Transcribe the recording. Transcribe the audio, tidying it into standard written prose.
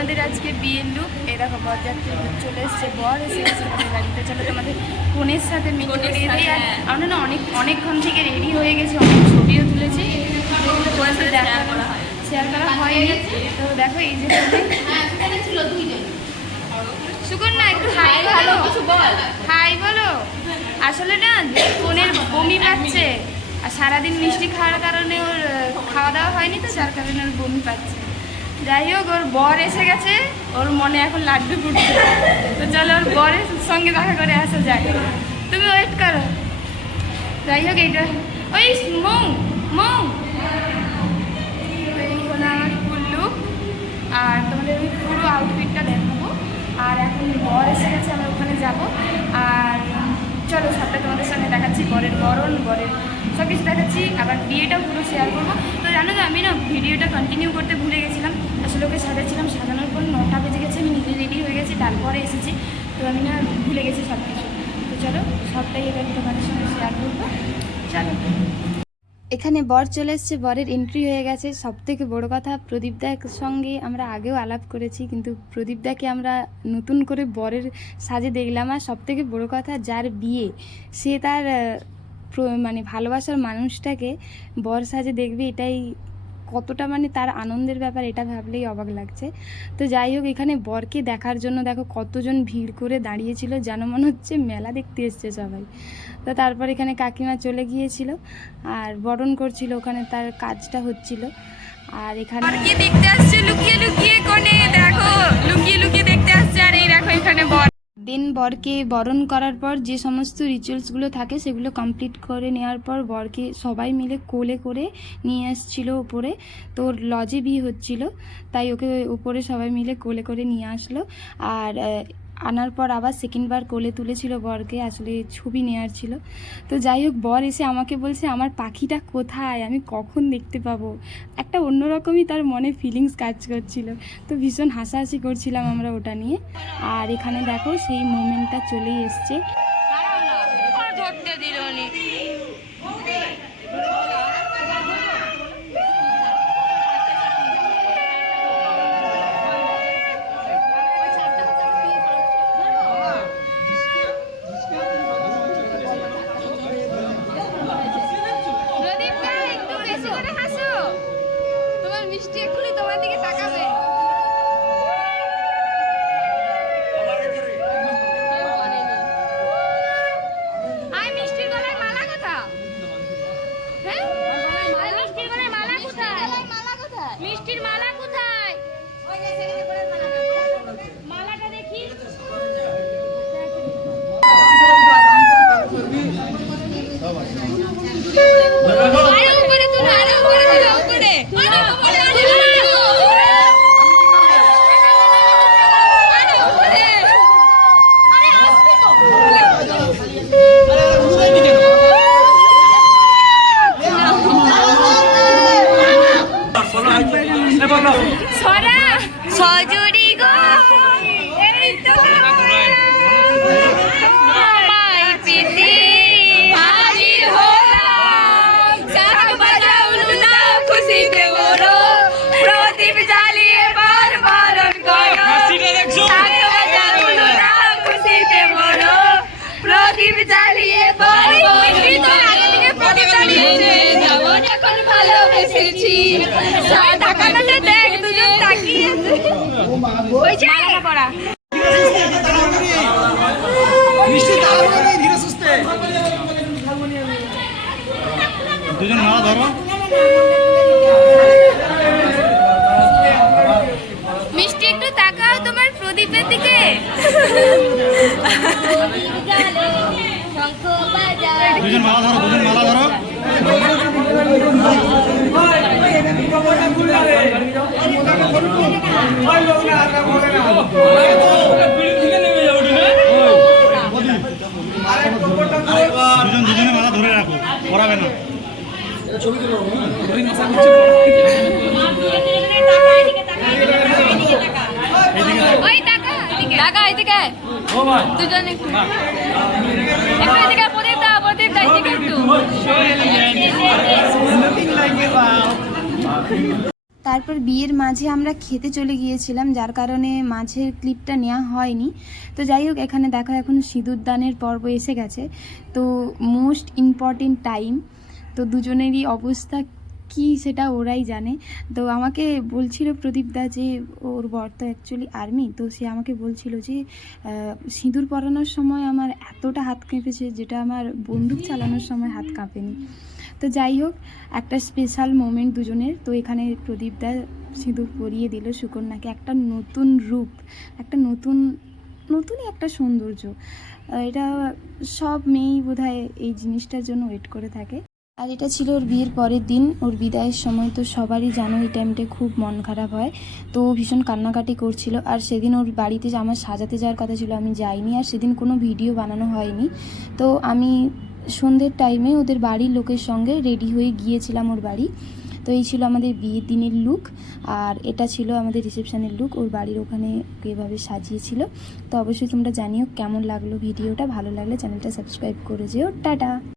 আমাদের আজকে বিয়ের লুক। এই দেখো বরযাত্রী চলে এসছে, বর এসে গেছে আমাদের গাড়িতে। চলো তোমাদের ফোনের সাথে মেকআপ করিয়ে দিই। আর আমরা না অনেকক্ষণ থেকে রেডি হয়ে গেছি, অনেক ছবিও তুলেছি, যেগুলো তোমার সাথে শেয়ার করা হয়নি। তো দেখো এই যে সুকন্যা একটু হাই ভালো হাই বলো। আসলে না ফোনের বমি পাচ্ছে, আর সারাদিন মিষ্টি খাওয়ার কারণে ওর খাওয়া দাওয়া হয়নি, তো যার কারণে ওর বমি পাচ্ছে। যাই হোক, ওর বর এসে গেছে, ওর মনে এখন লাড্ডু ফুটছে। তো চলো ওর বরের সঙ্গে দেখা করে আসা যায়, তুমি ওয়েট করো। যাই হোক এইটা ওই মৌ মৌ এই হলো আমার ফুল লুক, আর তোমাদের আমি পুরো আউটফিটটা দেখাবো। আর এখন বর এসে গেছে, আমরা ওখানে যাব। আর চলো সবটা তোমাদের সঙ্গে দেখাচ্ছি, বরের বরণ, বরের সব কিছু দেখাচ্ছি, আবার বিয়েটাও পুরো শেয়ার করবো। তো জানো তো আমি না ভিডিওটা কন্টিনিউ করতে ভুলে গেছিলাম। আসলে ওকে সাজাচ্ছিলাম, সাজানোর পর 9টা বেজে গেছে, আমি নিজে রেডি হয়ে গেছি, তারপরে এসেছি। তো আমি না ভুলে গেছি সব কিছু। তো চলো সবটাই এখানে তোমাদের সঙ্গে শেয়ার করবো, চলো। এখানে বর চলে এসছে, বরের এন্ট্রি হয়ে গেছে। সবথেকে বড় কথা, প্রদীপদার সঙ্গে আমরা আগেও আলাপ করেছি, কিন্তু প্রদীপদাকে আমরা নতুন করে বরের সাজে দেখলাম। আর সবথেকে বড় কথা, যার বিয়ে সে তার মানে ভালোবাসার মানুষটাকে বর সাজে দেখবে, এটাই কতটা মানে তার আনন্দের ব্যাপার, এটা ভাবলেই অবাক লাগছে। তো যাই হোক, এখানে বরকে দেখার জন্য দেখো কতজন ভিড় করে দাঁড়িয়েছিল, যেন মনে হচ্ছে মেলা দেখতে এসছে সবাই। তো তারপর এখানে কাকিমা চলে গিয়েছিল আর বরণ করছিল, ওখানে তার কাজটা হচ্ছিল। আর এখানে কি দেখতে আসছে লুকিয়ে লুকিয়ে, কোণে দেখো লুকিয়ে লুকিয়ে দেখতে আসছে। আর এই দেখো এখানে বর দেন বরকে বরণ করার পর যে সমস্ত রিচুয়ালসগুলো থাকে সেগুলো কমপ্লিট করে নেওয়ার পর বরকে সবাই মিলে কোলে করে নিয়ে আসছিল উপরে। তো ওর লজে বিয়ে হচ্ছিল, তাই ওকে উপরে সবাই মিলে কোলে করে নিয়ে আসলো। আর আনার পর আবার সেকেন্ডবার কোলে তুলেছিল বরকে, আসলে ছবি নেওয়ার ছিল। তো যাই হোক, বর এসে আমাকে বলছে আমার পাখিটা কোথায়, আমি কখন দেখতে পাবো। একটা অন্যরকমই তার মনে ফিলিংস কাজ করছিল। তো ভীষণ হাসাহাসি করছিলাম আমরা ওটা নিয়ে। আর এখানে দেখো সেই মোমেন্টটা চলেই এসছে। মিষ্টির মালা কোথায়? মালাটা দেখি। সজুরি গো এই তো আমায় পেতে হাজির হলাম, শাক বাজাউল না খুশিতে বড়, প্রদীপ জ্বালিয়ে বার বারণ করো। শাক বাজাউল না খুশিতে বড়, প্রদীপ জ্বালিয়ে বার বারণ করো। প্রদীপ জ্বালিয়েছে যাব যখন ভালোবেসেছি, টাকাটা দেখ দুজন তাকিয়ে আছে। ওইছে মালা পড়া মিষ্টি তাড়াতাড়ি ধীরে সুস্থে দুজন মালা ধরো। মিষ্টি একটু তাকাও তোমার প্রদীপের দিকে। দুজন মালা ধরো, দুজন মালা ধরো। দুজন দুজনে মালা ধরে রাখো, পড়াবে না। ওই টাকা এদিকে দুজন একটু এদিকে প্রদীপ দা এদিকে একটু। তারপর বিয়ের মাঝে আমরা খেতে চলে গিয়েছিলাম, যার কারণে মাঝের ক্লিপটা নেওয়া হয়নি। তো যাই হোক, এখানে দেখো এখন সিঁদুরদানের পর্ব এসে গেছে, তো মোস্ট ইম্পর্টেন্ট টাইম। তো দুজনেরই অবস্থা কি সেটা ওরাই জানে। তো আমাকে বলছিল প্রদীপদা যে ওর বর তো অ্যাকচুয়ালি আর্মি, তো সে আমাকে বলছিল যে সিঁদুর পরানোর সময় আমার এতটা হাত কেঁপেছে যেটা আমার বন্দুক চালানোর সময় হাত কাঁপেনি। তো যাই হোক, একটা স্পেশাল মোমেন্ট দুজনের। তো এখানে প্রদীপদা সিঁদুর পরিয়ে দিল সুকন্যাকে, একটা নতুন রূপ, একটা নতুনই একটা সৌন্দর্য। এটা সব মেয়েই বোধহয় এই জিনিসটার জন্য ওয়েট করে থাকে। আর এটা ছিল ওর বিয়ের পরের দিন, ওর বিদায়ের সময়। তো সবারই জানো এই টাইমটা খুব মন খারাপ হয়, তো ও ভীষণ কান্নাকাটি করছিল। আর সেদিন ওর বাড়িতে আমার সাজাতে যাওয়ার কথা ছিল, আমি যাইনি, আর সেদিন কোনো ভিডিও বানানো হয়নি। তো আমি সন্ধ্যের টাইমে ওদের বাড়ির লোকের সঙ্গে রেডি হয়ে গিয়েছিলাম ওর বাড়ি। তো এই ছিল আমাদের বিয়ের দিনের লুক, আর এটা ছিল আমাদের রিসেপশনের লুক। ওর বাড়ির ওখানে এভাবে সাজিয়েছিল। তো অবশ্যই তোমরা জানিও কেমন লাগলো ভিডিওটা। ভালো লাগলে চ্যানেলটা সাবস্ক্রাইব করে যেও। টাটা।